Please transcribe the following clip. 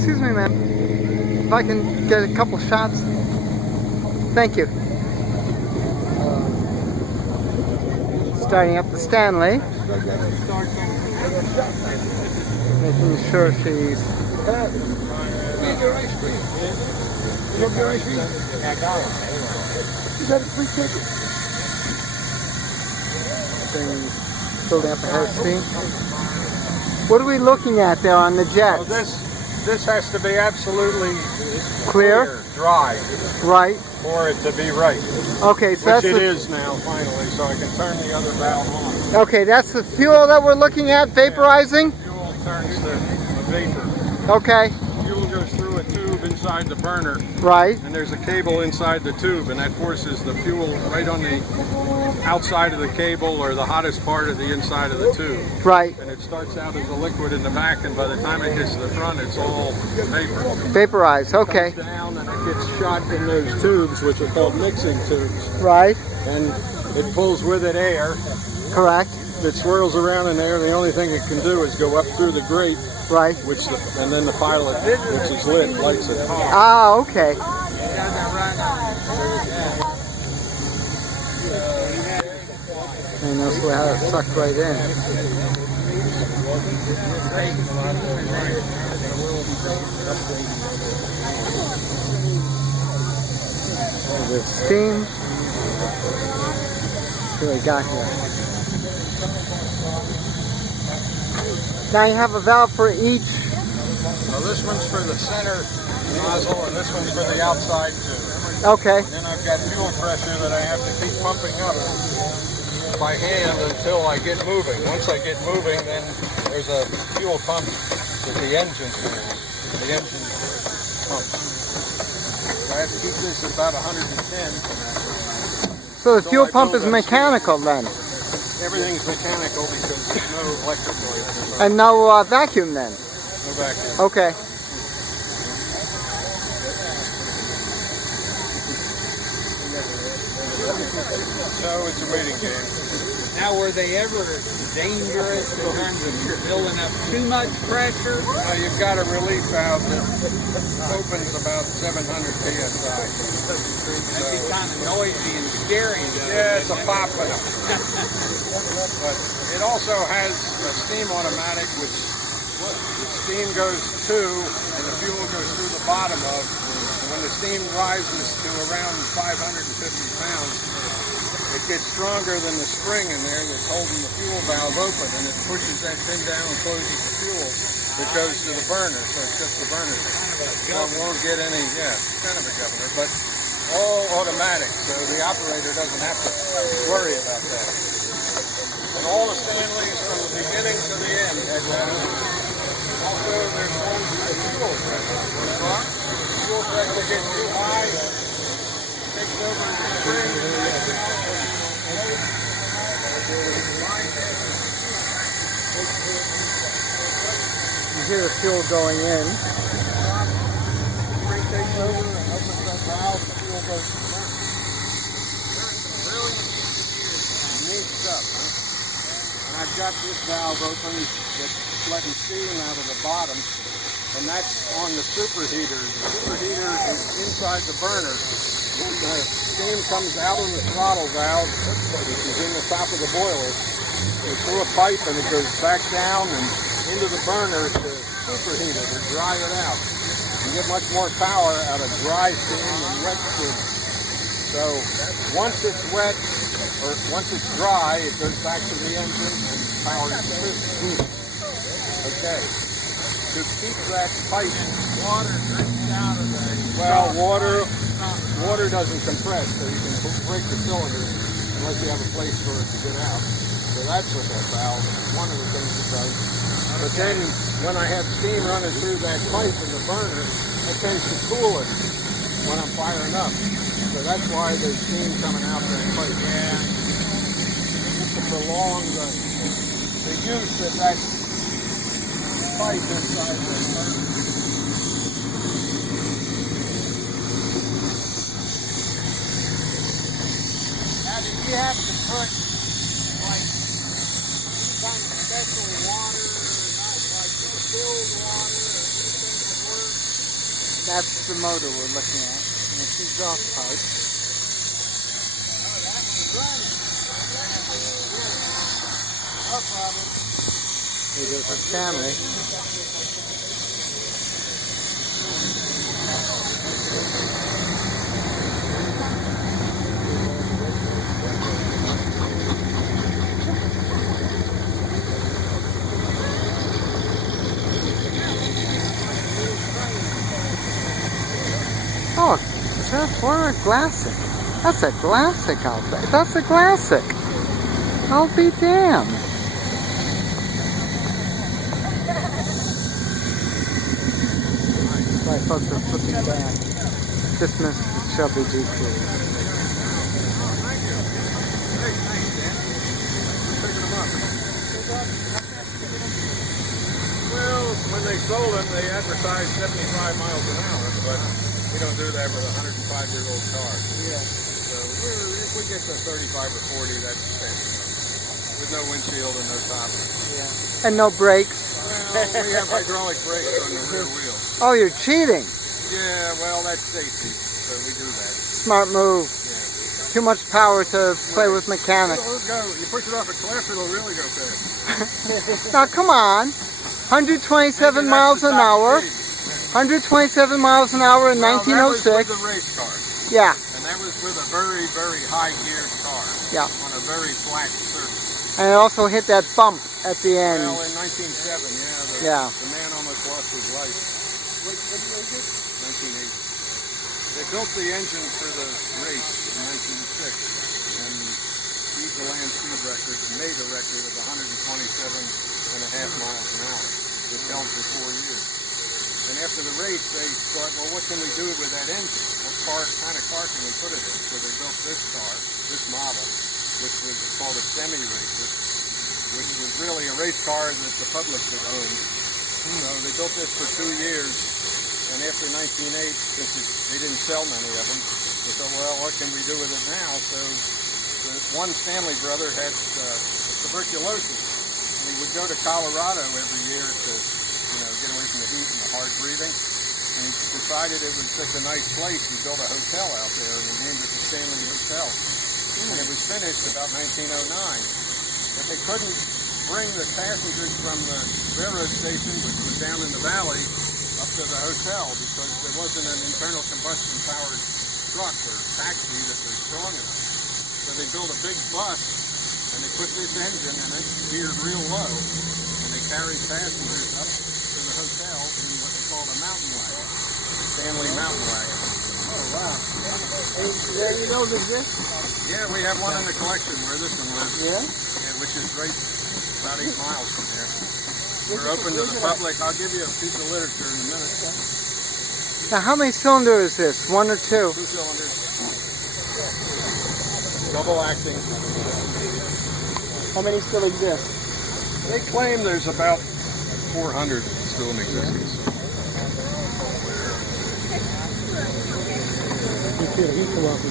Excuse me, ma'am. If I can get a couple shots. Thank you. Starting up the Stanley. Making sure she's... Building up her steam. What are we looking at there on the jet? Well, this has to be absolutely clear, dry, right, for it to be right. Okay, so which it is now finally, so I can turn the other valve on. Okay, that's the fuel that we're looking at vaporizing. Yeah, fuel turns to vapor. Okay. Fuel goes through a tube inside the burner. Right. And there's a cable inside the tube, and that forces the fuel right on the outside of the cable, or the hottest part of the inside of the tube. Right. And it starts out as a liquid in the back, and by the time it gets to the front, it's all vapor. Vaporized, okay. It comes down and it gets shot in those tubes, which are called mixing tubes. Right. And it pulls with it air. Correct. It swirls around in there. The only thing it can do is go up through the grate. Right. And then the pilot, which is lit, lights it. Ah, okay. And that's how it sucked right in. The steam. What do we got here? Now you have a valve for each. Well, this one's for the center nozzle, and this one's for the outside tube. Okay. And then I've got fuel pressure that I have to keep pumping up by hand until I get moving. Once I get moving, then there's a fuel pump that the engine pumps. So I have to keep this at about 110. So the fuel pump is mechanical then? Everything's mechanical because there's no electrical. And no vacuum then? No vacuum. Okay. No, it's a waiting game. Now, were they ever dangerous in terms of building up too much pressure? You've got a relief valve that opens about 700 psi. That'd be kind of noisy and scary, though. Yeah, it's a pop. But it also has a steam automatic, which the steam goes to and the fuel goes through the bottom of. And when the steam rises to around 550 pounds, it gets stronger than the spring in there that's holding the fuel valve open, and it pushes that thing down and closes the fuel that goes to the burner, so it shuts the burner down. So it won't get any, kind of a governor, but all automatic, so the operator doesn't have to worry about that. And all the Stanleys from the beginning to the end have that. Also, there's one for fuel pressure. Fuel pressure gets too high, takes over the spring. You hear the fuel going in. Spring takes over, opens that valve, the fuel goes to the burner. Really neat stuff, huh? And I've got this valve open that's letting steam out of the bottom, and that's on the superheater. The superheater is inside the burner. When the steam comes out of the throttle valve, which is in the top of the boiler, it's through a pipe and it goes back down and into the burner to superheat it or dry it out. You get much more power out of dry steam than wet steam. So once it's wet, or once it's dry, it goes back to the engine and powers the system. Okay. To keep that pipe, water drips out of the... Well, water doesn't compress, so you can break the cylinders unless you have a place for it to get out. So that's what that valve is, one of the things it does. But then, when I have steam running through that pipe in the burner, it tends to cool it when I'm firing up. So that's why there's steam coming out that pipe. Yeah. Just to prolong the use of that pipe inside the burner. Now, did you have to put, like, some kind of special water, not like distilled water, or anything that works? That's the motor we're looking at. And it's exhaust pipe. Here goes the Stanley. Oh, is that a former classic? That's a classic outfit. That's a classic. I'll be damned. My folks are flipping back. Dismissed shall be decreased. Well, when they sold them, they advertised 75 miles an hour, but we don't do that with a 105-year-old car. Yeah. So if we get to 35 or 40, that's fancy enough. With no windshield and no top. Yeah. And no brakes. Well, we have hydraulic brakes on the rear wheel. Oh, you're cheating. Yeah, well, that's safety, so we do that. Smart move. Yeah. Too much power to play with mechanics. It'll go. You push it off a cliff, it'll really go fast. Now, come on. 127 miles an hour. 127 miles an hour in 1906. That was with a race car. Yeah. And that was with a very, very high-geared car. Yeah. On a very flat surface. And it also hit that bump at the end. Well, in 1907, the man almost lost his life. What year is it? 1908. They built the engine for the race in 1906 and beat the land speed record and made a record of 127.5 miles an hour, which held for 4 years. And after the race, they thought, well, what can we do with that engine? What kind of car can we put it in? So they built this car, this model, which was called a semi-racer, which was really a race car that the public could own. So they built this for 2 years, and after 1908, since they didn't sell many of them, they thought, well, what can we do with it now? So one Stanley brother had tuberculosis, and he would go to Colorado every year to get away from the heat and the hard breathing. And he decided it was such a nice place, he built a hotel out there, and he named it the Stanley Hotel. And it was finished about 1909. But they couldn't bring the passengers from the railroad station, which was down in the valley, up to the hotel because there wasn't an internal combustion powered truck or taxi that was strong enough. So they built a big bus, and they put this engine in it, geared real low, and they carried passengers up to the hotel in what they called a mountain wagon, Stanley mountain wagon. Oh, wow. And there you know this? Yeah, we have one in the collection where this one lives. Yeah? Yeah, which is right about 8 miles from here. We're open to the public. I'll give you a piece of literature in a minute. Now, how many cylinders is this? 1 or 2? 2 cylinders. Double acting. How many still exist? They claim there's about 400 still in existence. He come off the